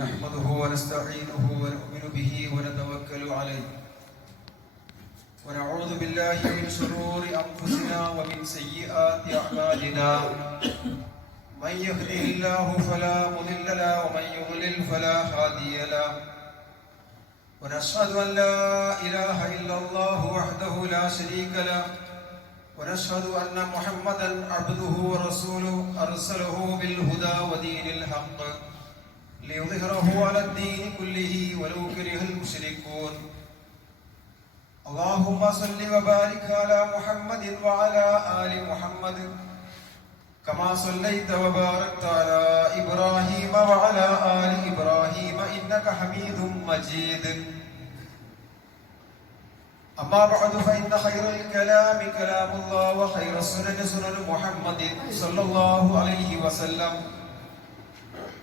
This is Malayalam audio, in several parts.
نحمده ونستعينه ونؤمن به ونتوكل عليه. ونعوذ بالله من شرور أنفسنا ومن سيئات أعمالنا. من يهده الله فلا مضل له ومن يضلل فلا هادي له. ونشهد أن لا إله إلا الله وحده لا شريك له. ونشهد أن محمدا عبده ورسوله أرسله بالهدى ودين الحق. ليظهره على الدين كله ولو كره المشركون. اللهم صل وبارك على محمد وعلى آل محمد كما صليت وباركت على إبراهيم وعلى آل إبراهيم إنك حميد مجيد. أما بعد فإن خير الكلام كلام الله وخير السنن سنن محمد صلى الله عليه وسلم.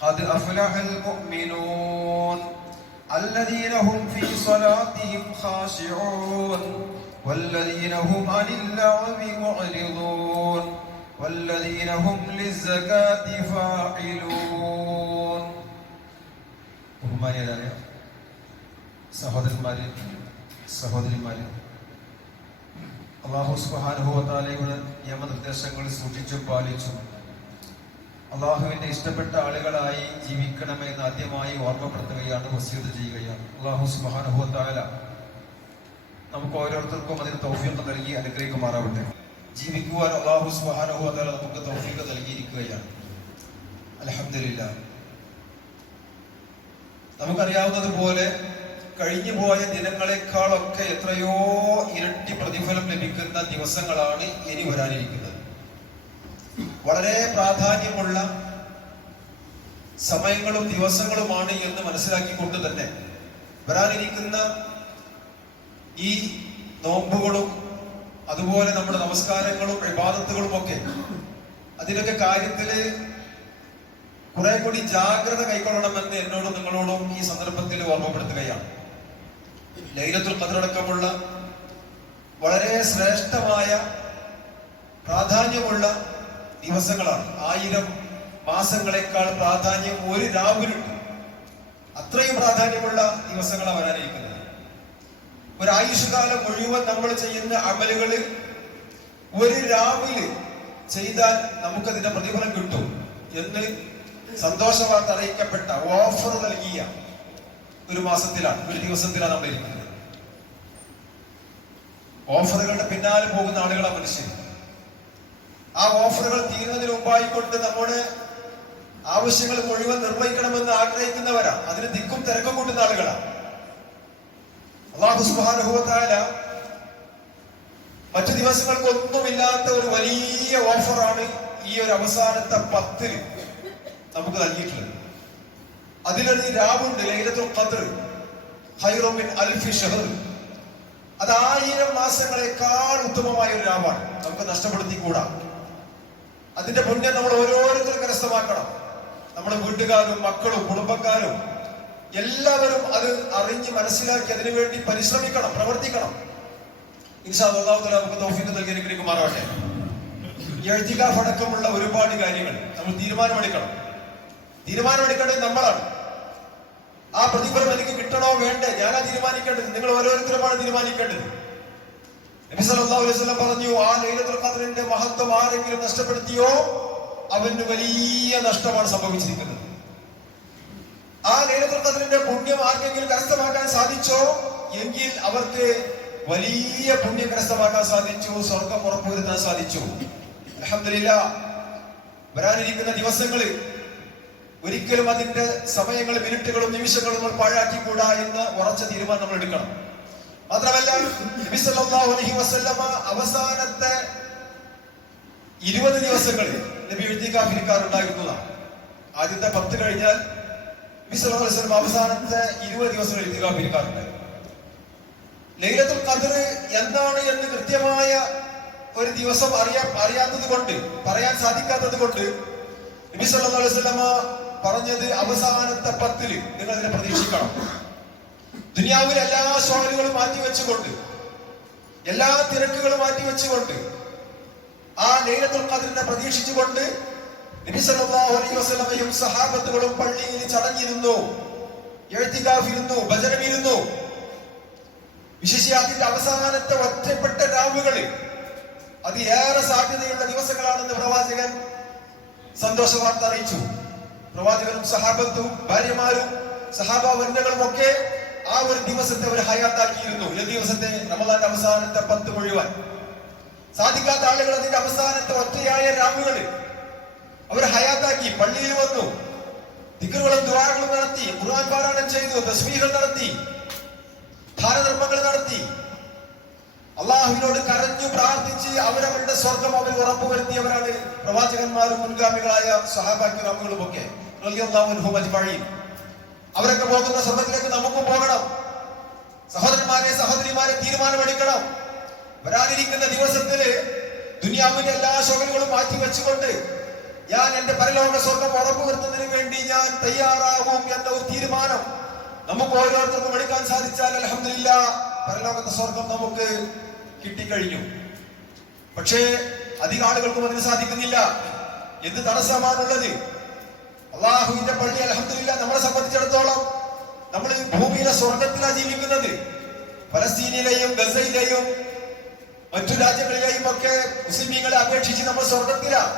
قد أفلح المؤمنون الذين هم في صلاتهم خاشعون والذين هم عن اللغو معرضون والذين هم للزكاة فاعلون ബഹുമാനിയരായ സഹോദരന്മാരെ സഹോദരിമാരെ അള്ളാഹു സുബാനുഭവത്താലയുടെ നിയമനിർദ്ദേശങ്ങൾ സൂക്ഷിച്ചും പാലിച്ചും അള്ളാഹുവിന്റെ ഇഷ്ടപ്പെട്ട ആളുകളായി ജീവിക്കണമെന്ന് ആദ്യമായി ഓർമ്മപ്പെടുത്തുകയാണ് വസീത് ചെയ്യുകയാണ്. അള്ളാഹു സുബാനുഭവത്താല നമുക്ക് ഓരോരുത്തർക്കും അതിന് തൗഫീഖ് നൽകി അനുഗ്രഹിക്കുമാറാവട്ടെ. ജീവിക്കുവാൻ അള്ളാഹു സുബാനുഭവത്താല നമുക്ക് തൗഫീഖ് നൽകിയിരിക്കുകയാണ്. അലഹമില്ല നമുക്കറിയാവുന്നതുപോലെ കഴിഞ്ഞു പോയ ദിനങ്ങളെക്കാളൊക്കെ എത്രയോ ഇരട്ടി പ്രതിഫലം ലഭിക്കുന്ന ദിവസങ്ങളാണ് ഇനി വരാനിരിക്കുന്നത്. വളരെ പ്രാധാന്യമുള്ള സമയങ്ങളും ദിവസങ്ങളുമാണ് എന്ന് മനസ്സിലാക്കിക്കൊണ്ട് തന്നെ വരാനിരിക്കുന്ന ഈ നോമ്പുകളും അതുപോലെ നമ്മുടെ നമസ്കാരങ്ങളും വിവാദത്തുകളും ഒക്കെ അതിലൊക്കെ കാര്യത്തിൽ കുറെ കൂടി ജാഗ്രത കൈക്കൊള്ളണമെന്ന് എന്നോടും നിങ്ങളോടും ഈ സന്ദർഭത്തിൽ ഓർമ്മപ്പെടുത്തുകയാണ്. ലൈലത്തുൽ ഖദറടക്കമുള്ള വളരെ ശ്രേഷ്ഠമായ പ്രാധാന്യമുള്ള ദിവസങ്ങളാണ്. ആയിരം മാസങ്ങളെക്കാൾ പ്രാധാന്യം ഒരു രാവിലുണ്ട് അത്രയും പ്രാധാന്യമുള്ള ദിവസങ്ങളാണ് വരാനിരിക്കുന്നത്. ഒരു ആയുഷ്കാലം മുഴുവൻ നമ്മൾ ചെയ്യുന്ന അമലുകൾ ഒരു രാവിൽ ചെയ്താൽ നമുക്കതിന്റെ പ്രതിഫലം കിട്ടും എന്ന് സന്തോഷ വാർത്ത അറിയിക്കപ്പെട്ട ഓഫർ നൽകിയ ഒരു മാസത്തിലാണ് ഒരു ദിവസത്തിലാണ് നമ്മൾ ഇരിക്കുന്നത് ഓഫറുകളുടെ പിന്നാലെ പോകുന്ന ആളുകളാണ് മനുഷ്യർ ആ ഓഫറുകൾ തീരുന്നതിന് മുമ്പായിക്കൊണ്ട് നമ്മുടെ ആവശ്യങ്ങൾ മുഴുവൻ നിർവഹിക്കണമെന്ന് ആഗ്രഹിക്കുന്നവരാ. അതിന് ദിക്കും തിരക്കും കൂട്ടുന്ന ആളുകളാണ് അള്ളാഹു സുബാനുഭവത്തായ മറ്റു ദിവസങ്ങൾക്കൊന്നുമില്ലാത്ത ഒരു വലിയ ഓഫറാണ് ഈ ഒരു അവസാനത്തെ പത്തിൽ നമുക്ക് നൽകിയിട്ടുള്ളത്. അതിലൊരു രാവുണ്ട് ലൈലത്തുൽ ഖദർ. ഹൈറോമിൻ അൽഫി ഷഹർ അത് ആയിരം മാസങ്ങളെക്കാൾ ഉത്തമമായ ഒരു രാവാണ്. നമുക്ക് നഷ്ടപ്പെടുത്തി നഷ്ടപ്പെടുത്തിക്കൂടാ. അതിന്റെ പുണ്യം നമ്മൾ ഓരോരുത്തരും കരസ്ഥമാക്കണം. നമ്മുടെ വീട്ടുകാരും മക്കളും കുടുംബക്കാരും എല്ലാവരും അത് അറിഞ്ഞ് മനസ്സിലാക്കി അതിനുവേണ്ടി പരിശ്രമിക്കണം പ്രവർത്തിക്കണം. ഇൻഷാ അള്ളാഹു നമുക്ക് തൗഫീഖ് നൽകി അനുഗ്രഹിക്കുമാറാവട്ടെ എഴുത്തിക്കാഫ് അടക്കമുള്ള ഒരുപാട് കാര്യങ്ങൾ നമ്മൾ തീരുമാനമെടുക്കണം. തീരുമാനമെടുക്കേണ്ടത് നമ്മളാണ്. ആ പ്രതിഫലം എനിക്ക് കിട്ടണോ വേണ്ടേ? ഞാനാ തീരുമാനിക്കേണ്ടത്. നിങ്ങൾ ഓരോരുത്തരുമാണ് തീരുമാനിക്കേണ്ടത് നബി സല്ലല്ലാഹു അലൈഹി വസല്ലം പറഞ്ഞു ആ ലൈലത്തുൽ ഖദ്റിന്റെ മഹത്വം ആരെങ്കിലും നഷ്ടപ്പെടുത്തിയോ? അവന് വലിയ നഷ്ടമാണ് സംഭവിച്ചിരിക്കുന്നത്. ആ ലൈലത്തുൽ ഖദ്റിന്റെ പുണ്യം ആർക്കെങ്കിലും കരസ്ഥമാക്കാൻ സാധിച്ചോ? എങ്കിൽ അവർക്ക് വലിയ പുണ്യം കരസ്ഥമാക്കാൻ സാധിച്ചു സ്വർഗം ഉറപ്പുവരുത്താൻ സാധിച്ചു. അൽഹംദുലില്ലാ വരാനിരിക്കുന്ന ദിവസങ്ങളിൽ ഒരിക്കലും അതിന്റെ സമയങ്ങളും മിനിറ്റുകളും നിമിഷങ്ങളും നമ്മൾ പാഴാക്കിക്കൂടാ എന്ന് ഉറച്ച തീരുമാനം നമ്മൾ എടുക്കണം. മാത്രമല്ല നബി സല്ലല്ലാഹു അലൈഹി വസല്ലമ അവസാനത്തെ ഇരുപത് ദിവസങ്ങളിൽ നബി എഴുതിക്കാഫിരിക്കാറുണ്ടായിരുന്നതാണ് ആദ്യത്തെ പത്ത് കഴിഞ്ഞാൽ നബി അവസാനത്തെ ഇരുപത് ദിവസങ്ങൾ ഇത്തികാഫ് ഇരിക്കാറുണ്ട് ലൈലത്തുൽ ഖദർ എന്താണ് എന്ന് കൃത്യമായ ഒരു ദിവസം അറിയാ അറിയാത്തത് കൊണ്ട് പറയാൻ സാധിക്കാത്തത് കൊണ്ട് നബി സല്ലല്ലാഹു അലൈഹി വസല്ലമ പറഞ്ഞത് അവസാനത്തെ പത്തിൽ നിങ്ങൾ അതിനെ പ്രതീക്ഷിക്കണം. ദുനിയാവിലെ എല്ലാ ഷോലുകളും മാറ്റി വെച്ചുകൊണ്ട് എല്ലാ തിരക്കുകളും മാറ്റി വെച്ചുകൊണ്ട് ആ ലൈലത്തുൽ ഖദറിനെ പ്രതീക്ഷിച്ചുകൊണ്ട് നബി സല്ലല്ലാഹു അലൈഹി വസല്ലമയും സഹാബത്തുകളും പള്ളിയിൽ ചടഞ്ഞിരുന്നു എഴുത്തിക്കാഫിരുന്നു ഭജനമിരുന്നു. വിശേഷ അതിന്റെ അവസാനത്തെ ഒറ്റപ്പെട്ട രാവുകളിൽ അത് ഏറെ സാധ്യതയുള്ള ദിവസങ്ങളാണെന്ന് പ്രവാചകൻ സന്തോഷ വാർത്ത അറിയിച്ചു. പ്രവാചകനും സഹാബത്തും ഭാര്യമാരും സഹാബ വനിതകളും ഒക്കെ ആ ഒരു ദിവസത്തെ അവർ ഹയാത്താക്കിയിരുന്നു. ഈ ദിവസത്തെ റമദാന്റെ അവസാനത്തെ പത്ത് മുഴുവൻ. സാധിക്കാത്ത ആളുകൾ അതിന്റെ അവസാനത്തെ ഒറ്റയായ രാവുകളിൽ അവർ ഹയാത്താക്കി പള്ളിയിൽ വന്നു. ദിക്കറുകളും ദുവാകളും നടത്തി ഖുർആൻ പാരായണം ചെയ്തു തസ്മീകൾ നടത്തി ധാരധർമ്മങ്ങൾ നടത്തി. അള്ളാഹുവിനോട് കരഞ്ഞു പ്രാർത്ഥിച്ച് അവരവരുടെ സ്വർഗം അവർ ഉറപ്പുവരുത്തിയവരാണ് പ്രവാചകന്മാരും മുൻഗാമികളായ ഒക്കെ റളിയല്ലാഹു അൻഹും അജ്മഈൻ. അവരൊക്കെ പോകുന്ന സ്വർഗത്തിലേക്ക് പോകണം. സഹോദരന്മാരെ സഹോദരിമാരെ തീരുമാനമെടുക്കണം. വരാനിരിക്കുന്ന ദിവസത്തിൽ ദുനിയാവിന്റെ എല്ലാ ശോകങ്ങളും മാറ്റി വെച്ചുകൊണ്ട് ഞാൻ എന്റെ പരലോക സ്വർഗം ഉറപ്പുവരുത്തുന്നതിന് വേണ്ടി ഞാൻ തയ്യാറാകും എന്ന ഒരു തീരുമാനം നമുക്ക് ഓരോരുത്തർക്കും എടുക്കാൻ സാധിച്ചാൽ അലഹമില്ല പരലോകത്തെ സ്വർഗം നമുക്ക് കിട്ടിക്കഴിഞ്ഞു. പക്ഷേ അധിക ആളുകൾക്കും അതിന് സാധിക്കുന്നില്ല. എന്ത് തടസ്സമാണുള്ളത്? അള്ളാഹുവിന്റെ പള്ളി അലഹമില്ല നമ്മളെ സംബന്ധിച്ചിടത്തോളം നമ്മൾ ഭൂമിയിലെ സ്വർഗത്തിലാണ് ജീവിക്കുന്നത്. ഫലസ്തീനിലെയും ഗസയിലെയും മറ്റു രാജ്യങ്ങളിലെയും ഒക്കെ മുസ്ലിമീങ്ങളെ അപേക്ഷിച്ച് നമ്മൾ സ്വർഗത്തിലാണ്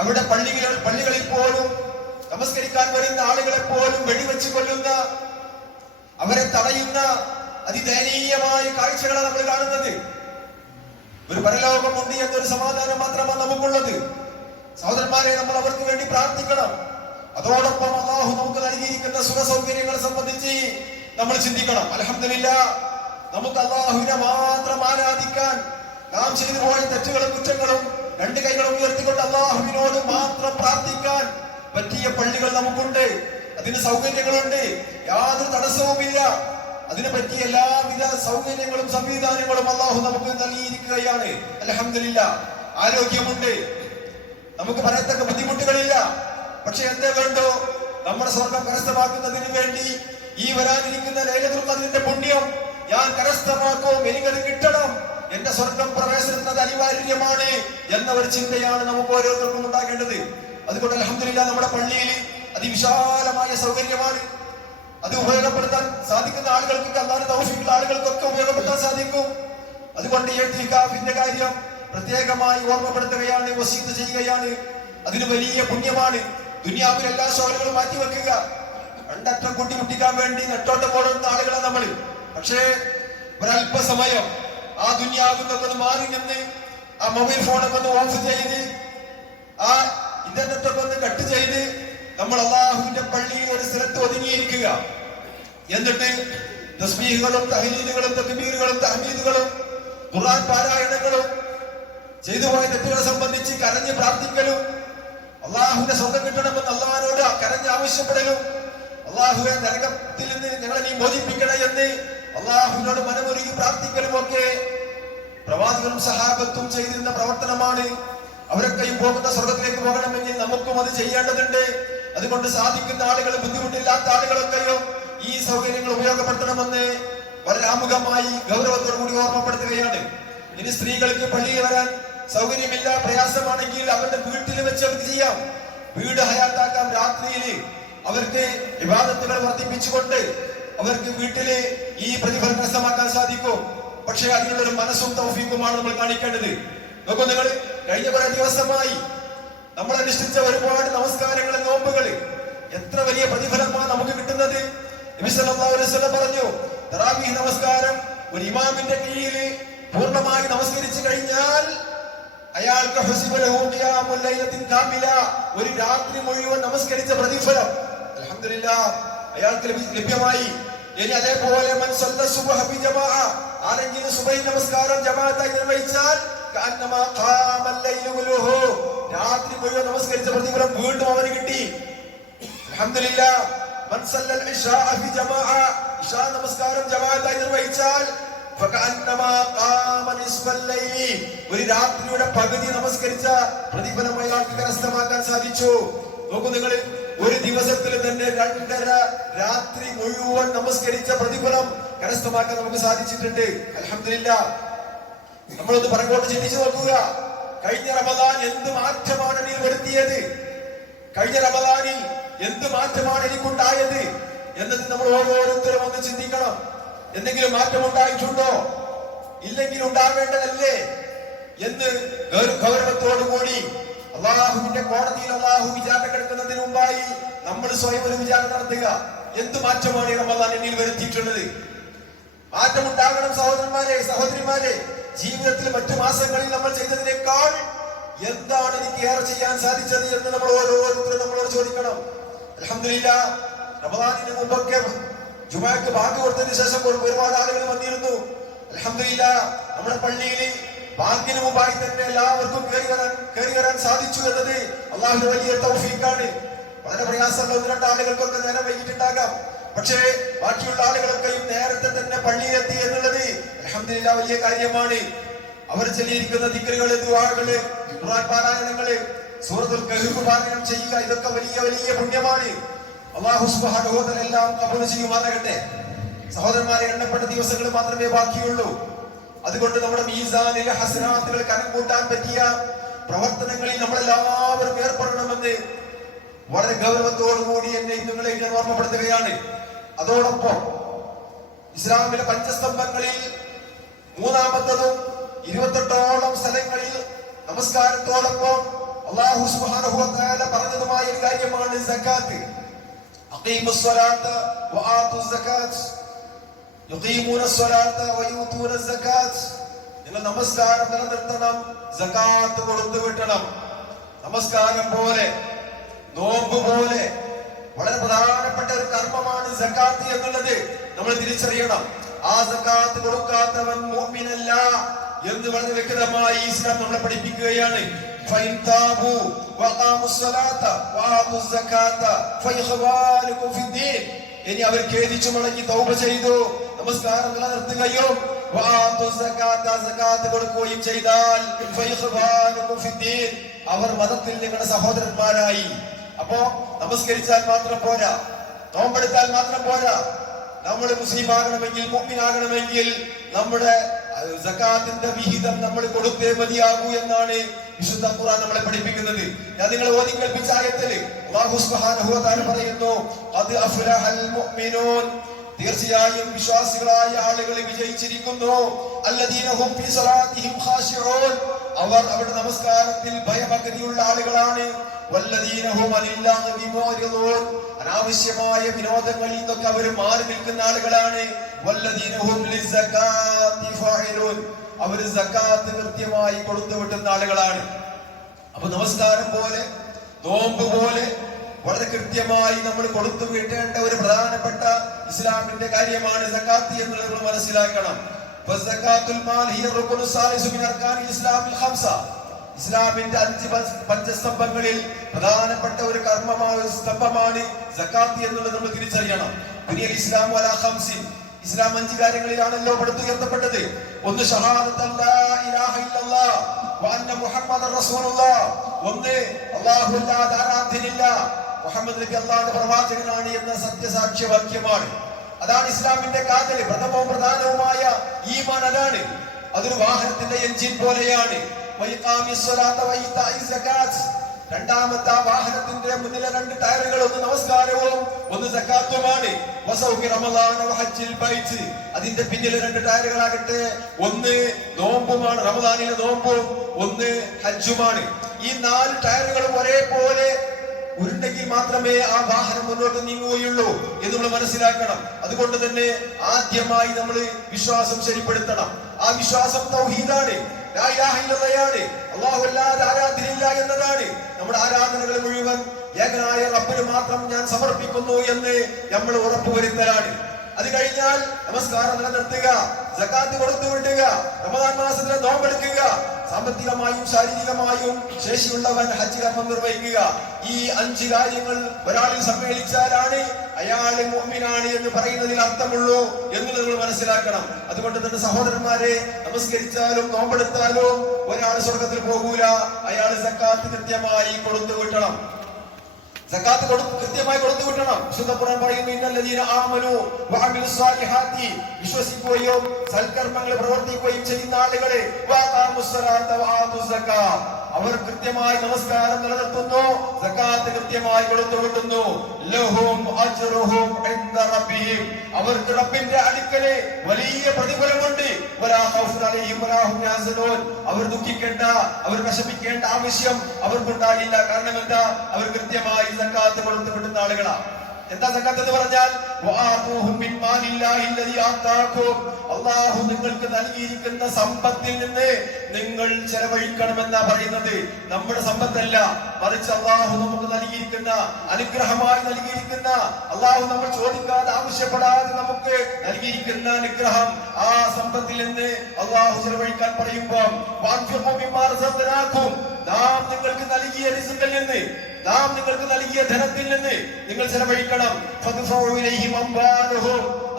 അവിടെ പള്ളികൾ പള്ളികളിൽ പോലും നമസ്കരിക്കാൻ വരുന്ന ആളുകളെ പോലും വെടിവെച്ച് കൊല്ലുന്ന അവരെ തടയുന്ന അതിദയനീയമായ കാഴ്ചകളാണ് നമ്മൾ കാണുന്നത്. ഒരു പരലോകമുണ്ട് എന്നൊരു സമാധാനം മാത്രമാണ് നമുക്കുള്ളത്. സഹോദരന്മാരെ നമ്മൾ അവർക്ക് വേണ്ടി പ്രാർത്ഥിക്കണം. അതോടൊപ്പം അള്ളാഹു നമുക്ക് നൽകിയിരിക്കുന്ന സുഖ സൗകര്യങ്ങളെ സംബന്ധിച്ച് നമ്മൾ ചിന്തിക്കണം. അലഹമില്ല നമുക്ക് അള്ളാഹുവിനെ മാത്രം ആരാധിക്കാൻ നാം ചെയ്തു പോയ തെറ്റുകളും കുറ്റങ്ങളും രണ്ട് കൈകളും ഉയർത്തിക്കൊണ്ട് അള്ളാഹുവിനോട് മാത്രം പ്രാർത്ഥിക്കാൻ പറ്റിയ പള്ളികൾ നമുക്കുണ്ട്. അതിന് സൗകര്യങ്ങളുണ്ട്. യാതൊരു തടസ്സവുമില്ല. അതിനെ പറ്റിയ എല്ലാവിധ സൗകര്യങ്ങളും സംവിധാനങ്ങളും അള്ളാഹു നമുക്ക് നൽകിയിരിക്കുകയാണ്. അലഹമില്ല ആരോഗ്യമുണ്ട്. നമുക്ക് പറയത്തക്ക ബുദ്ധിമുട്ടുകളില്ല. പക്ഷെ എന്തേ വേണ്ടോ? നമ്മുടെ സ്വർണം കരസ്ഥമാക്കുന്നതിന് വേണ്ടി ഈ വരാനിരിക്കുന്ന ലൈലത്തുൽ ഖദ്റിന്റെ പുണ്യം ഞാൻ കരസ്ഥമാക്കും? എനിക്കത് കിട്ടണം. എന്റെ സ്വർഗം പ്രവേശനത്തിന് അത് അനിവാര്യമാണ് എന്ന ഒരു ചിന്തയാണ് നമുക്ക് ഓരോരുത്തർക്കും ഉണ്ടാകേണ്ടത്. അതുകൊണ്ട് അലഹമില്ല നമ്മുടെ പള്ളിയിൽ അതിവിശാലമായ സൗകര്യമാണ്. അത് ഉപയോഗപ്പെടുത്താൻ സാധിക്കുന്ന ആളുകൾക്ക് അതാണ് തൗഫീഖുള്ള ആളുകൾക്കൊക്കെ ഉപയോഗപ്പെടുത്താൻ സാധിക്കും. അതുകൊണ്ട് ഈ ഇത്തികാഫിന്റെ കാര്യം പ്രത്യേകമായി ഓർമ്മപ്പെടുത്തുകയാണ് വസീത് ചെയ്യുകയാണ്. അതിന് വലിയ പുണ്യമാണ്. ദുനിയാവിൽ എല്ലാ ശോഭകളും മാറ്റിവെക്കുക രണ്ടറ്റം കൂട്ടി മുട്ടിക്കാൻ വേണ്ടി നെട്ടോട്ടം ഓടുന്ന ആളുകളാണ് നമ്മൾ പക്ഷേ ഒരല്പസമയം ആ ദുനിയാവിൽ നിന്നൊന്ന് മാറി നിന്ന് ആ മൊബൈൽ ഫോണൊക്കെ ഒന്ന് ഓഫ് ചെയ്ത് ആ ഇന്റർനെറ്റ് ഒക്കെ ഒന്ന് കട്ട് ചെയ്ത് നമ്മൾ അള്ളാഹുവിന്റെ പള്ളിയിൽ ഒരു സ്ഥലത്ത് ഒതുങ്ങിയിരിക്കുക. എന്നിട്ട് തസ്മീഹുകളും തഹലീലുകളും തക്ബീറുകളും തഹമീദുകളും ഖുർആൻ പാരായണങ്ങളും ചെയ്തു പോയ തെറ്റുകളെ സംബന്ധിച്ച് കരഞ്ഞ് പ്രാർത്ഥിക്കലും അള്ളാഹുവിന്റെ സ്വന്തം കിട്ടണമെന്ന് അള്ളാഹിനോട് കരഞ്ഞ് ആവശ്യപ്പെടലും. അള്ളാഹുവെ നരകത്തിൽ നിന്ന് ഞങ്ങളെ നീ മോചിപ്പിക്കണേ എന്ന് അള്ളാഹുവിനോട് മനമൊരുങ്ങി പ്രാർത്ഥിക്കലും ഒക്കെ പ്രവാസികളും സഹാബത്തും ചെയ്തിരുന്ന പ്രവർത്തനമാണ്. അവരൊക്കെയും പോകുന്ന സ്വർഗത്തിലേക്ക് പോകണമെങ്കിൽ നമുക്കും അത് ചെയ്യേണ്ടതുണ്ട്. അതുകൊണ്ട് സാധിക്കുന്ന ആളുകൾ ബുദ്ധിമുട്ടില്ലാത്ത ആളുകളൊക്കെയും ഈ സൗകര്യങ്ങൾ ഉപയോഗപ്പെടുത്തണമെന്ന് വളരെ ആമുഖമായി ഗൗരവത്തോടു കൂടി ഓർമ്മപ്പെടുത്തുകയാണ്. ഇനി സ്ത്രീകൾക്ക് പള്ളിയിൽ വരാൻ സൗകര്യമില്ല പ്രയാസമാണെങ്കിൽ അവരുടെ വീട്ടിൽ വെച്ച് അവർക്ക് ചെയ്യാം. വീട് ഹയാത്താക്കാം രാത്രിയിൽ. അവർക്ക് വിവാദത്തുകൾ വർദ്ധിപ്പിച്ചുകൊണ്ട് അവർക്ക് വീട്ടിൽ ഈ പ്രതിഫലം കരസ്ഥമാക്കാൻ സാധിക്കും. പക്ഷെ അതിനുള്ളൊരു മനസ്സും തൗഫീക്കുമാണ് നമ്മൾ കാണിക്കേണ്ടത്. നോക്കൂ നിങ്ങൾ കഴിഞ്ഞ കുറെ ദിവസമായി നമ്മൾ അനുഷ്ഠിച്ച ഒരുപാട് നമസ്കാരങ്ങൾ നോമ്പുകൾ. എത്ര വലിയ പ്രതിഫലമാണ് നമുക്ക് കിട്ടുന്നത്? പറഞ്ഞു നമസ്കാരം ഒരു ഇമാമിന്റെ കീഴിൽ പൂർണമായി നമസ്കരിച്ചു കഴിഞ്ഞാൽ അയാൾക്ക് ഒരു രാത്രി മുഴുവൻ നമസ്കരിച്ച പ്രതിഫലം. അൽഹംദുലില്ലാ അയാൾക്ക് ലഭി- ലഭ്യമായി. ഇനി അതേപോലെ ആരെങ്കിലും സുബഹി നമസ്കാരം ജമാഅത്തായി നിർവഹിച്ചാൽ രാത്രി മുഴുവൻ നമസ്കരിച്ച പ്രതിഫലം വീണ്ടും അവന് കിട്ടി. അലഹമില്ല നമസ്കാരം ജമാഅത്തായി നിർവഹിച്ചാൽ ഒരു രാത്രിയുടെ പകുതി നമസ്കരിച്ച പ്രതിഫലം അയാൾക്ക് കരസ്ഥമാക്കാൻ സാധിച്ചു. നോക്കൂ നിങ്ങൾ ഒരു ദിവസത്തിൽ തന്നെ രണ്ടര രാത്രി മുഴുവൻ നമസ്കരിച്ച പ്രതിഫലം കരസ്ഥമാക്കാൻ നമുക്ക് സാധിച്ചിട്ടുണ്ട്. അലഹമില്ല നമ്മളൊന്ന് പറങ്കോട്ട് ചിന്തിച്ചു നോക്കുക. കഴിഞ്ഞ റമദാൻ എന്ത് മാറ്റമാണ് നീ വരുത്തിയത്? കഴിഞ്ഞ റമദാനിൽ എന്ത് മാറ്റമാണ് എനിക്കുണ്ടായത്? എന്നത് നമ്മൾ ഓരോരുത്തരും ഒന്ന് ചിന്തിക്കണം. എന്തെങ്കിലും മാറ്റം ഉണ്ടായിട്ടുണ്ടോ ഇല്ലെങ്കിൽ ഉണ്ടാവേണ്ടതല്ലേ? എന്ന് ഗൗര- ഗൗരവത്തോടുകൂടി അള്ളാഹുവിന്റെ കോടതിയിൽ അള്ളാഹു വിചാരണ കിടക്കുന്നതിന് മുമ്പായി നമ്മൾ സ്വയം ഒരു വിചാരണ നടത്തുക. എന്ത് മാറ്റമാണ് ഈ റമദാൻ എന്നിൽ വരുത്തിയിട്ടുള്ളത്? മാറ്റമുണ്ടാകണം സഹോദരന്മാരെ സഹോദരിമാരെ. ജീവിതത്തിൽ മറ്റു മാസങ്ങളിൽ നമ്മൾ ചെയ്തതിനേക്കാൾ എന്താണ് എനിക്ക് ഏറെ ചെയ്യാൻ സാധിച്ചത് എന്ന് നമ്മൾ ഓരോരുത്തരും നമ്മളോട് ചോദിക്കണം. അലഹമില്ല റമദാനിന് മുമ്പൊക്കെ ജുമാക്ക് ബാങ്ക് കൊടുത്തതിന് ശേഷം ഒരു- ഒരുപാട് ആളുകൾ വന്നിരുന്നു. അലഹമില്ല നമ്മുടെ പള്ളിയിൽ ബാങ്കിന് മുമ്പായി തന്നെ എല്ലാവർക്കും കയറി വരാൻ കയറി വരാൻ സാധിച്ചു എന്നത് അള്ളാഹു വലിയ തൗഫീഖാണ്. വളരെ പ്രയാസമുള്ള ഒന്ന് രണ്ട് ആളുകൾക്കൊക്കെ നേരം വൈകിട്ടുണ്ടാകാം. പക്ഷേ ബാക്കിയുള്ള ആളുകളൊക്കെയും നേരത്തെ തന്നെ പള്ളിയിലെത്തി എന്നുള്ളത് അലഹമില്ല വലിയ കാര്യമാണ്. അവർ ചൊല്ലിയിരിക്കുന്ന ദിക്കറുകൾ ദുവാകൾ ഖുർആൻ പാരായണങ്ങൾ സൂറത്തുൽ കഹ്ഫ് പാരായണം ചെയ്യുക ഇതൊക്കെ വലിയ വലിയ പുണ്യമാണ്. അള്ളാഹു തആല എല്ലാം കബൂൽ ചെയ്യുമാറാകട്ടെ. സഹോദരന്മാരെ എണ്ണപ്പെട്ട ദിവസങ്ങൾ മാത്രമേ ബാക്കിയുള്ളൂ. അതുകൊണ്ട് നമ്മുടെ മീസാനിലെ ഹസനാത്തുകൾ കനം കൂട്ടാൻ പറ്റിയ പ്രവർത്തനങ്ങളിൽ നമ്മളെല്ലാവരും ഏർപ്പെടണമെന്ന് വളരെ ഗൗരവത്തോടുകൂടി എന്നെ നിങ്ങളെ ഞാൻ ഓർമ്മപ്പെടുത്തുകയാണ്. അതോടൊപ്പം ഇസ്ലാമിലെ പഞ്ചസ്തംഭങ്ങളിൽ മൂന്നാമത്തതും ഇരുപത്തെട്ടോളം സ്ഥലങ്ങളിൽ നമസ്കാരത്തോടൊപ്പം അള്ളാഹു തആല പറഞ്ഞതുമായ ഒരു കാര്യമാണ് സക്കാത്ത്. അഖീമുസ് സ്വലാത്ത വആത്തുസ് സക്കാത്ത് യുഖീമൂന സ്വലാത്ത വയൂതൂന സക്കാത്ത് നിങ്ങൾ നമസ്കാരം നിലനിർത്തണം സക്കാത്ത് കൊടുത്തു വിട്ടണം. നമസ്കാരം പോലെ നോമ്പ് പോലെ. വളരെ പ്രധാനപ്പെട്ട ഒരു കർമ്മമാണ് സക്കാത്ത് എന്നുള്ളത് നമ്മൾ തിരിച്ചറിയണം. ആ സക്കാത്ത് കൊടുക്കാത്തവൻ മോമിനല്ല എന്ന് വളരെ വ്യക്തമായി ഇസ്ലാം നമ്മളെ പഠിപ്പിക്കുകയാണ്. فإن تابوا وأقاموا الصلاة وآتوا الزكاة فإخوانكم في الدين ഇനി അവർ ഖേദിച്ചു മടങ്ങി തൗബ ചെയ്തു നമസ്കാരം നിലനിർത്തുകയും വആത്തു സകാത്ത സകാത്ത് കൊടുക്കുകയും ചെയ്താൽ ഫൈഖ്വാനുകും ഫിദ്ദീൻ അവർ മതത്തിൽ നിങ്ങളുടെ സഹോദരന്മാരായി അപ്പോ നമസ്കരിച്ചാൽ മാത്രം പോരാ നോമ്പെടുത്താൽ മാത്രം പോരാ നമ്മൾ മുസ്ലിം ആകണമെങ്കിൽ മുഅ്മിനാകണമെങ്കിൽ നമ്മുടെ അഹ്, സകാത്തിന്റെ വിഹിതം നമ്മൾ കൊടുത്തേ മതിയാകൂ എന്നാണ് വിശുദ്ധ ഖുർആൻ നമ്മളെ പഠിപ്പിക്കുന്നത്. ഞാൻ നിങ്ങളെ ഓതി കേൾപ്പിച്ച ആയത്തിൽ അല്ലാഹു സുബ്ഹാനഹു വ തആല പറയുന്നു ഖദ് അഫ്ലഹൽ മുഅ്മിനൂൻ. തീർച്ചയായും വിശ്വാസികളായ ആളുകൾ വിജയിച്ചിരിക്കുന്നു. അല്ലദീന ഹും ഫീ സ്വലാത്തിഹിം ഖാശിഊൻ അവർ അവരുടെ നമസ്കാരത്തിൽ ഭയഭക്തിയുള്ള ആളുകളാണ്. വല്ലദീന ഹും അനിൽ ലഗ്വി അനാവശ്യമായ വിനോദങ്ങളിൽ നിന്നൊക്കെ അവർ മാറി നിൽക്കുന്ന ആളുകളാണ്. അവർ സക്കാത്ത് കൃത്യമായി കൊടുത്തു വിട്ടുന്ന ആളുകളാണ്. അപ്പൊ നമസ്കാരം പോലെ നോമ്പ് പോലെ വളരെ കൃത്യമായി നമ്മൾ കൊടുത്തു വിട്ടേണ്ട ഒരു പ്രധാനപ്പെട്ട ഇസ്ലാമിന്റെ കാര്യമാണ് സക്കാത്ത് എന്നുള്ളത് നമ്മൾ മനസ്സിലാക്കണം. ഇസ്ലാമിന്റെ അഞ്ച് പഞ്ച- പഞ്ചസ്തംഭങ്ങളിൽ പ്രധാനപ്പെട്ട ഒരു കർമ്മമായ സ്തംഭമാണ് സക്കാത്ത് എന്നുള്ളത് നമ്മൾ തിരിച്ചറിയണം. ഇസ്ലാം വലാ ഖംസിൻ. ഇസ്ലാം അഞ്ച് കാര്യങ്ങളിലാണല്ലോ പടുത്തുയർത്തപ്പെട്ടത് ഒന്ന് ഒന്ന് മുഹമ്മദ് പ്രവാചകനാണ് എന്ന സത്യസാക്ഷ്യ വാക്യമാണ്. അതാണ് ഇസ്ലാമിന്റെ കാതൽ പ്രഥമവും പ്രധാനവുമായ ഈമാൻ അതാണ്. അതൊരു വാഹനത്തിന്റെ എഞ്ചിൻ പോലെയാണ്. വൈകാമി സകാത്ത്. രണ്ടാമത്തെ വാഹനത്തിന്റെ മുന്നിലെ രണ്ട് ടയറുകൾ ഒന്ന് നമസ്കാരവും ഒന്ന് സക്കാത്തുമാണ്. അതിന്റെ പിന്നിലെ രണ്ട് ടയറുകളാകട്ടെ ഒന്ന് നോമ്പുമാണ് റമദാനിലെ നോമ്പും ഒന്ന് ഹജ്ജുമാണ്. ഈ നാല് ടയറുകളും ഒരേപോലെ ഉരുണ്ടെങ്കിൽ മാത്രമേ ആ വാഹനം മുന്നോട്ട് നീങ്ങുകയുള്ളൂ എന്ന് നമ്മൾ മനസ്സിലാക്കണം. അതുകൊണ്ട് തന്നെ ആദ്യമായി നമ്മൾ വിശ്വാസം ശരിപ്പെടുത്തണം. ആ വിശ്വാസം തൗഹീദാണ്. അല്ലാതെ ആരാധനയില്ല എന്നതാണ്. നമ്മുടെ ആരാധനകൾ മുഴുവൻ ഏകനായ റബ്ബിന് മാത്രം ഞാൻ സമർപ്പിക്കുന്നു എന്ന് നമ്മൾ ഉറപ്പുവരുത്തലാണ്. അത് കഴിഞ്ഞാൽ നമസ്കാരം നിലനിർത്തുക ജക്കാത്ത് കൊടുത്തു വിടുക റമദാൻ മാസത്തിലെ നോമ്പെടുക്കുക സാമ്പത്തികമായും ശാരീരികമായും ശേഷിയുള്ളവൻ ഹജ്ജ് കർമ്മം നിർവഹിക്കുക. ഈ അഞ്ച് കാര്യങ്ങൾ ഒരാളിൽ സമ്മേളിച്ചാലാണ് അയാൾ മോമിനാണ് എന്ന് പറയുന്നതിൽ അർത്ഥമുള്ളൂ എന്ന് നിങ്ങൾ മനസ്സിലാക്കണം. അതുകൊണ്ട് തന്നെ സഹോദരന്മാരെ നമസ്കരിച്ചാലും നോമ്പെടുത്താലും ഒരാൾ സ്വർഗത്തിൽ പോകൂല. അയാൾ സക്കാത്ത് കൃത്യമായി കൊടുത്തു വിട്ടണം സക്കാത്ത് കൃത്യമായി കൊടുത്തു വിട്ടണം വിശുദ്ധ ഖുർആൻ പറയുന്നു ഇന്നല്ലതീന ആമനു വിശ്വസിക്കുകയും സൽക്കർമ്മങ്ങൾ പ്രവർത്തിക്കുകയും ചെയ്യുന്ന ആളുകളെ അവർ കൃത്യമായി നമസ്കാരം നിലനിർത്തുന്നു സക്കാത്ത് കൃത്യമായി കൊടുത്തു വിട്ടുന്നു ലഹും അജ്റുഹും ഇൻദ റബ്ബിഹിം. അവർക്ക് റബ്ബിന്റെ അടുക്കൽ വലിയ പ്രതിഫലമുണ്ട്. അവർ ദുഃഖിക്കേണ്ട അവർ വിഷമിക്കേണ്ട ആവശ്യം അവർക്കുണ്ടാകില്ല. കാരണം എന്താ? അവർ കൃത്യമായി സക്കാത്ത് കൊടുത്തു വിട്ടുന്ന ആളുകളാണ്. എന്താ സക്കാത്ത് എന്ന് പറഞ്ഞാൽ അള്ളാഹു നിങ്ങൾക്ക് നൽകിയിരിക്കുന്ന സമ്പത്തിൽ നിന്ന് നിങ്ങൾ ചെലവഴിക്കണമെന്നാ പറയുന്നത്. നമ്മുടെ സമ്പത്തല്ല മറിച്ച് അള്ളാഹു നമുക്ക് നൽകിയിരിക്കുന്ന അനുഗ്രഹമായി നൽകിയിരിക്കുന്ന അള്ളാഹു നമ്മൾ ചോദിക്കാതെ ആവശ്യപ്പെടാതെ നമുക്ക് നൽകിയിരിക്കുന്ന അനുഗ്രഹം ആ സമ്പത്തിൽ നിന്ന് അള്ളാഹു ചെലവഴിക്കാൻ പറയുമ്പോൾ നാം നിങ്ങൾക്ക് നൽകിയ റിസുക്കിൽ നിന്ന് നാം നിങ്ങൾക്ക് നൽകിയ ധനത്തിൽ നിന്ന് നിങ്ങൾ ചെലവഴിക്കണം.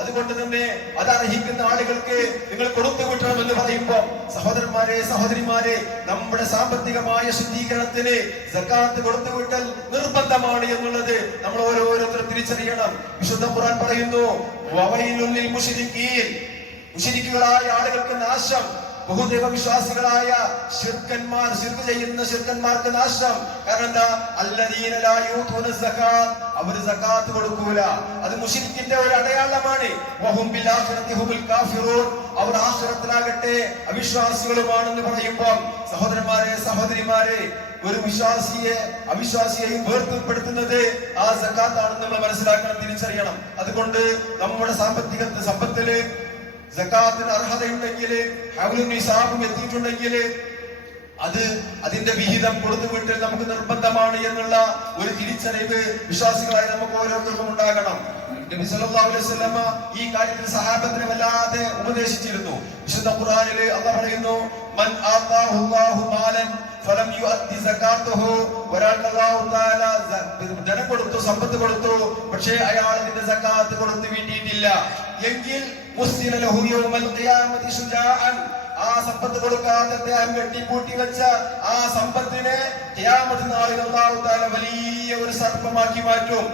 അതുകൊണ്ട് തന്നെ അത് അർഹിക്കുന്ന ആളുകൾക്ക് നിങ്ങൾ കൊടുത്തു കിട്ടണം എന്ന് പറയുമ്പോൾ സഹോദരന്മാരെ സഹോദരിമാരെ നമ്മുടെ സാമ്പത്തികമായ ശുദ്ധീകരണത്തിന് സക്കാത്ത് കൊടുത്തു വിട്ടൽ നിർബന്ധമാണ് എന്നുള്ളത് നമ്മൾ ഓരോരുത്തരും തിരിച്ചറിയണം. വിശുദ്ധ ഖുർആൻ പറയുന്നു മുശ്രിക്കുകളായ ആളുകൾക്ക് നാശം ബഹുദൈവ വിശ്വാസികളായ ശിർക്കന്മാർ ശിർക്ക് ചെയ്യുന്ന ശിർക്കന്മാർക്ക് നാശം. കാരണം എന്താ? അല്ലദീന ലാ യൂതൂന സകാത്ത് അവർ സകാത്ത് കൊടുക്കൂല. അത് മുശ്രിക്കിന്റെ ഒരു അടയാളമാണ്. അവർ ആശ്രത്തിലാകട്ടെ അവിശ്വാസികളുമാണെന്ന് പറയുമ്പോൾ സഹോദരന്മാരെ സഹോദരിമാരെ ഒരു വിശ്വാസിയെ അവിശ്വാസിയെയും വേർതിപ്പെടുത്തുന്നത് ആ സക്കാത്താണെന്ന് നമ്മൾ മനസ്സിലാക്കണം തിരിച്ചറിയണം. അതുകൊണ്ട് നമ്മുടെ സാമ്പത്തിക സമ്പത്തിൽ സക്കാത്തിന് അർഹതയുണ്ടെങ്കിൽ ഹൗലും നിസാബും എത്തിയിട്ടുണ്ടെങ്കിൽ അത് അതിന്റെ വിഹിതം കൊടുത്തു വിട്ടൽ നമുക്ക് നിർബന്ധമാണ് എന്നുള്ള ഒരു തിരിച്ചറിവ് വിശ്വാസികളായി നമുക്ക് ഓരോരുത്തർക്കും ഉണ്ടാകണം. നബി അലൈഹി വസല്ലമ ഈ കാര്യത്തിൽ സഹാബത്തിനെ വല്ലാതെ ഉപദേശിച്ചിരുന്നു. വിശുദ്ധ ഖുർആനിൽ അള്ളാഹ് പറയുന്നു മൻ ആതാഹു അല്ലാഹു മാലൻ ഫലം യുഅദ്ദി സകാത്തുഹു ഒരാൾക്ക് അല്ലാഹു തആല ധനം കൊടുത്തു സമ്പത്ത് കൊടുത്തു പക്ഷേ അയാൾ അതിന്റെ സകാത്ത് കൊടുത്തു വീട്ടിയിട്ടില്ല. എങ്കിൽ ആ സമ്പത്ത് കൊടുക്കാതെ അദ്ദേഹം കെട്ടിപ്പൂട്ടി വെച്ച ആ സമ്പത്തിനെ ഖിയാമത്ത് നാളിൽ അല്ലാഹു തആല വലിയ ഒരു സർപ്പമാക്കി മാറ്റും.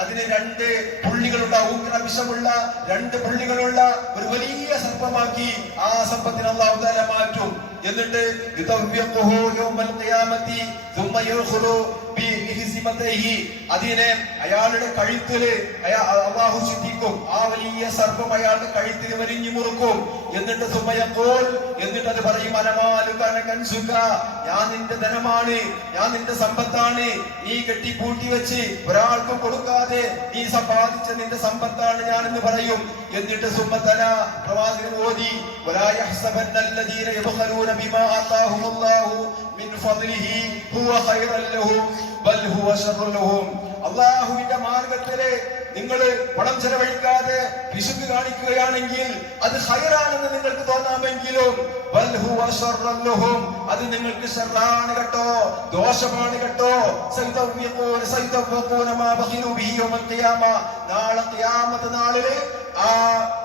അതിന് രണ്ട് പുള്ളികളുള്ള ഉഗ്ര വിഷമുള്ള രണ്ട് പുള്ളികളുള്ള ഒരു വലിയ സർപ്പമാക്കി ആ സമ്പത്തിനെ അല്ലാഹു തആല മാറ്റും. എന്നിട്ട് അതിനെ അയാളുടെ കഴുത്തിൽ അള്ളാഹു ശുദ്ധിക്കും ആ വലിയ സർപ്പം അയാളുടെ കഴുത്തിൽ വരിഞ്ഞു മുറുക്കും. എന്നിട്ട് സുമയപ്പോൾ എന്നിട്ട് അത് പറയും അനമാലുക ഞാൻ നിന്റെ ധനമാണ് ഞാൻ നിന്റെ സമ്പത്താണ്. നീ കെട്ടി പൂട്ടി വെച്ച് ഒരാൾക്കും കൊടുക്കാതെ നീ സമ്പാദിച്ച നിന്റെ സമ്പത്താണ് ഞാൻ എന്ന് പറയും. എന്നിട്ട് സുമ്മത്തല പ്രവാചകൻ ഓതി. ولا يحسبن الذين يبخلون بما آتاهم الله من فضله هو خيرا لهم بل هو شر لهم അള്ളാഹുവിന്റെ മാർഗത്തില് നിങ്ങൾ പണം ചെലവഴിക്കാതെ പിശുക്ക് കാണിക്കുകയാണെങ്കിൽ അത് ഹൈറാണെന്ന് നിങ്ങൾക്ക് തോന്നാമെങ്കിലും ബൽ ഹുവ ശർറൻ ലഹും. അത് നിങ്ങൾക്ക് ഷർറാണ് കേട്ടോ ദോഷമാണ് കേട്ടോ സൈതവ്യഖൂന സൈതവ്യഖൂന മാ ബഖിലു ബിഹി യൗമൽ ഖിയാമ നാളെ ഖിയാമത്ത് നാളില് ആ പിന്നെ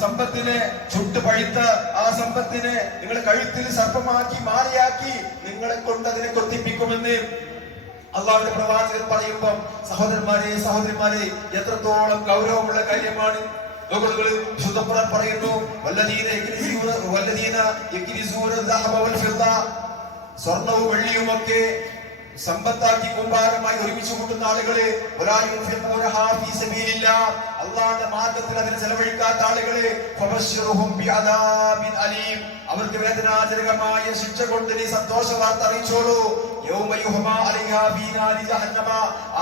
സമ്പത്തിനെ ചുട്ട് പഴുത്ത് ആ സമ്പത്തിനെ നിങ്ങൾ കഴുത്തിൽ സർപ്പമാക്കി മാറിയാക്കി നിങ്ങളെ കൊണ്ട് അതിനെ കൊത്തിപ്പിക്കുമെന്ന് അള്ളാഹുവിന്റെ പ്രവാചകൻ പറയുമ്പോൾ സഹോദരന്മാരെ സഹോദരിമാരെ എത്രത്തോളം ഗൗരവമുള്ള കാര്യമാണ്. പറയുന്നു സ്വർണവും വെള്ളിയും ഒക്കെ സമ്പത്താക്കി കൂമ്പാരമായി ഒരുമിച്ച് കൂട്ടുന്ന ആളുകളെ അള്ളാന്റെ മാർഗത്തിൽ അതിന് ചെലവഴിക്കാത്ത ആളുകൾ അവർക്ക് വേദനാജനകമായ ശിക്ഷ കൊണ്ട് നീ സന്തോഷ വാർത്ത അറിയിച്ചോളൂ.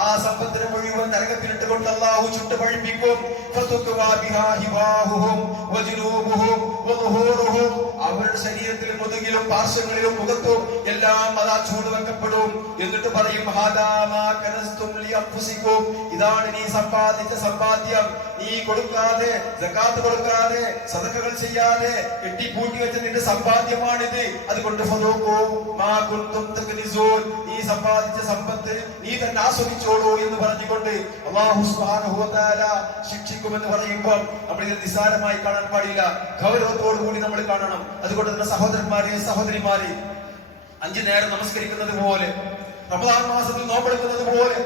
ആ സമ്പത്തിനെ മുഴുവൻ നരകത്തിലിട്ട് കൊണ്ട് അല്ലാഹു ചുട്ട് പഴിപ്പിക്കും ഫതുക്വാ ബിഹാ ഹിബാഹുഹും വജുനൂബുഹും വദുഹൂറുഹും. അവരുടെ ശരീരത്തിൽ മുതുകിലും പാർശ്വങ്ങളിലും മുഖത്തും എല്ലാം അതാ ചൂട് വെക്കപ്പെടും എന്നിട്ട് പറയും ഇതാണ് നീ സമ്പാദിച്ച സമ്പാദ്യം. നീ കൊടുക്കാതെ ജക്കാത്ത് കൊടുക്കാതെ സദക്കകൾ ചെയ്യാതെ കെട്ടിപ്പൂട്ടി വെച്ച നിന്റെ സമ്പാദ്യമാണിത്. അതുകൊണ്ട്. നീ സമ്പാദിച്ച സമ്പത്ത് നീ തന്നെ ആസ്വദിച്ചോളൂ എന്ന് പറഞ്ഞുകൊണ്ട് ശിക്ഷിക്കുമെന്ന് പറയുമ്പോൾ നമ്മൾ ഇത് നിസ്സാരമായി കാണാൻ പാടില്ല. ഗൗരവത്തോടു കൂടി നമ്മൾ കാണണം. അതുകൊണ്ട് തന്നെ സഹോദരന്മാരെ സഹോദരിമാരെ അഞ്ചു നേരം നമസ്കരിക്കുന്നത് പോലെ റമദാൻ മാസത്തിൽ നോമ്പെടുക്കുന്നത് പോലെ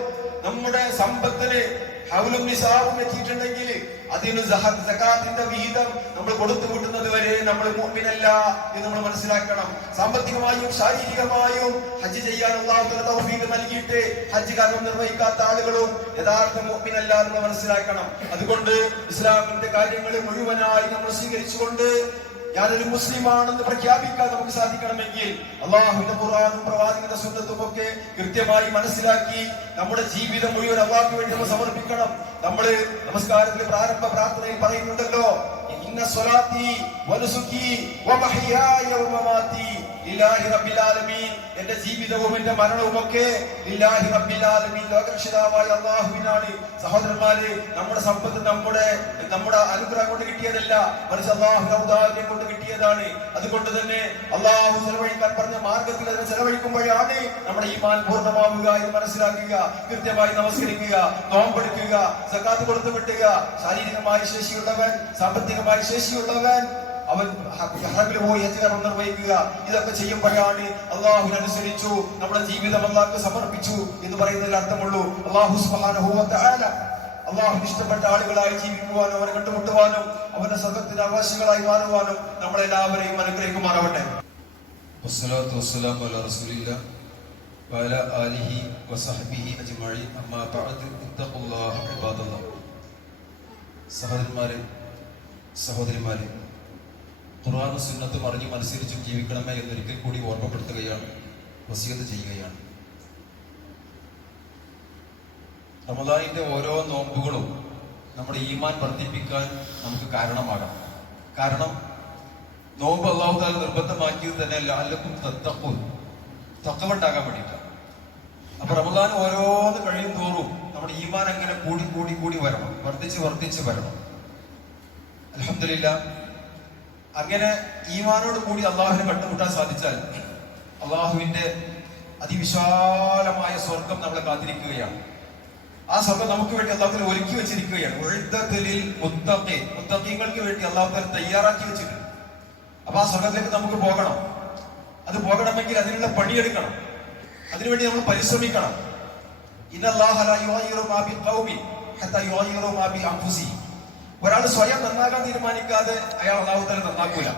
നമ്മുടെ സമ്പത്തിന് ഹൗലും നിസാവും എത്തിയിട്ടുണ്ടെങ്കിൽ അതിന് സക്കാത്തിന്റെ വിഹിതം നമ്മൾ കൊടുത്തു കൂട്ടുന്നത് വരെ നമ്മൾ മുമ്പിനല്ല എന്ന് നമ്മൾ മനസ്സിലാക്കണം. സാമ്പത്തികമായും ശാരീരികമായും ഹജ്ജ് ചെയ്യാൻ അള്ളാഹു തൗഫീഖ് നൽകിയിട്ട് ഹജ്ജ് കർമ്മം നിർവഹിക്കാത്ത ആളുകളും യഥാർത്ഥ മുമ്പിനല്ല എന്ന് മനസ്സിലാക്കണം. അതുകൊണ്ട് ഇസ്ലാമിന്റെ കാര്യങ്ങൾ മുഴുവനായി നമ്മൾ സ്വീകരിച്ചുകൊണ്ട് ഞാനൊരു മുസ്ലിമാണെന്ന് പ്രഖ്യാപിക്കാൻ നമുക്ക് സാധിക്കണമെങ്കിൽ അള്ളാഹുവിന്റെ ഖുർആാനും പ്രവാചകന്റെ സ്വന്തത്തും ഒക്കെ കൃത്യമായി മനസ്സിലാക്കി നമ്മുടെ ജീവിതം മുഴുവൻ അള്ളാഹുക്ക് വേണ്ടി നമ്മൾ സമർപ്പിക്കണം. നമ്മൾ നമസ്കാരത്തിൽ പ്രാരംഭ പ്രാർത്ഥനയിൽ പറയുന്നുണ്ടല്ലോ ഇന്ന സ്വലാത്തി വനുസുഖി വമഹിയായ വമമാതി ലില്ലാഹി റബ്ബിൽ ആലമീൻ എന്റെ ജീവിതവും എന്റെ മരണവും ഒക്കെ ലില്ലാഹി റബ്ബിൽ ആലമീൻ. ലോകരക്ഷിതാവായ അള്ളാഹുവിനാണ്. സഹോദരന്മാരെ നമ്മുടെ സമ്പത്ത് നമ്മുടെ നമ്മുടെ അനുഗ്രഹം കൊണ്ട് കിട്ടിയതല്ല മറിച്ച് അള്ളാഹു ഔദാര്യം കൊണ്ട് കിട്ടിയതാണ്. അതുകൊണ്ട് തന്നെ അള്ളാഹു ചെലവഴിക്കാൻ പറഞ്ഞ മാർഗത്തിൽ അതിനെ ചെലവഴിക്കുമ്പോഴാണ് നമ്മുടെ ഈമാൻ പൂർണമാവുക എന്ന് മനസ്സിലാക്കുക കൃത്യമായി നമസ്കരിക്കുക നോമ്പെടുക്കുക സക്കാത്ത് കൊടുത്തു വിട്ടുക. ശാരീരികമായ ശേഷിയുള്ളവൻ സാമ്പത്തികമായ ശേഷിയുള്ളവൻ അവൻ ഹറമിൽ പോയി ഹജ്ജ് കർമ്മം നിർവഹിക്കുക ഇതൊക്കെ ചെയ്യുമ്പോഴാണ് അള്ളാഹുവിനനുസരിച്ചു നമ്മുടെ ജീവിതം അള്ളാഹ്ക്ക് സമർപ്പിച്ചു എന്ന് പറയുന്നതിൽ അർത്ഥമുള്ളൂ അള്ളാഹു സുബ്ഹാനഹു വ തആല അള്ളാഹു ഇഷ്ടപ്പെട്ട ആളുകളായി ജീവിക്കുവാനും അവനെ കണ്ടുമുട്ടുവാനും അവന്റെ സ്വർഗത്തിന്റെ അവകാശികളായി മാറുവാനും നമ്മളെല്ലാവരെയും അനുഗ്രഹിക്കുമാറാവട്ടെ والصلاة والسلام على رسول الله وعلى آله وصحبه أجمعين أما بعد اتقوا الله عباد الله സഹോദരന്മാരെ സഹോദരിമാരെ ഖുർആാനും സുന്നത്തും അറിഞ്ഞും അനുസരിച്ചും ജീവിക്കണമേ എന്നൊരിക്കൽ കൂടി ഓർമ്മപ്പെടുത്തുകയാണ് വസീത് ചെയ്യുകയാണ്. റമദാനിന്റെ ഓരോ നോമ്പുകളും നമ്മുടെ ഈമാൻ വർദ്ധിപ്പിക്കാൻ നമുക്ക് കാരണമാകാം. കാരണം നോമ്പ് അള്ളാഹുദാൽ നിർബന്ധമാക്കിയത് തന്നെ ലാലക്കും തത്തക്കും തക്കവുണ്ടാകാൻ വേണ്ടിയിട്ടാണ്. അപ്പൊ റമദാൻ ഓരോന്ന് കഴിയും തോറും നമ്മുടെ ഈമാൻ അങ്ങനെ കൂടി കൂടി കൂടി വരണം വർദ്ധിച്ച് വർദ്ധിച്ച് വരണം. അലഹമില്ല അങ്ങനെ ഈമാനോട് കൂടി അള്ളാഹുവിനെ കണ്ടുമുട്ടാൻ സാധിച്ചാൽ അള്ളാഹുവിന്റെ അതിവിശാലമായ സ്വർഗം നമ്മളെ കാത്തിരിക്കുകയാണ്. ആ സ്വർഗം നമുക്ക് വേണ്ടി അള്ളാഹുത്തല ഒരുക്കി വെച്ചിരിക്കുകയാണ്. ഒഴുത്തലിൽ മുത്തക്കെ മുത്തഖീങ്ങൾക്ക് വേണ്ടി അള്ളാഹുത്തല തയ്യാറാക്കി വെച്ചിട്ടുണ്ട്. അപ്പൊ ആ സ്വർഗത്തിലേക്ക് നമുക്ക് പോകണം. അത് പോകണമെങ്കിൽ അതിനുള്ള പണിയെടുക്കണം. അതിനുവേണ്ടി നമ്മൾ പരിശ്രമിക്കണം. ഇന്നല്ലാഹ ഒരാൾ സ്വയം നന്നാകാൻ തീരുമാനിക്കാതെ അയാൾ അള്ളാഹുത്തല നന്നാക്കൂല.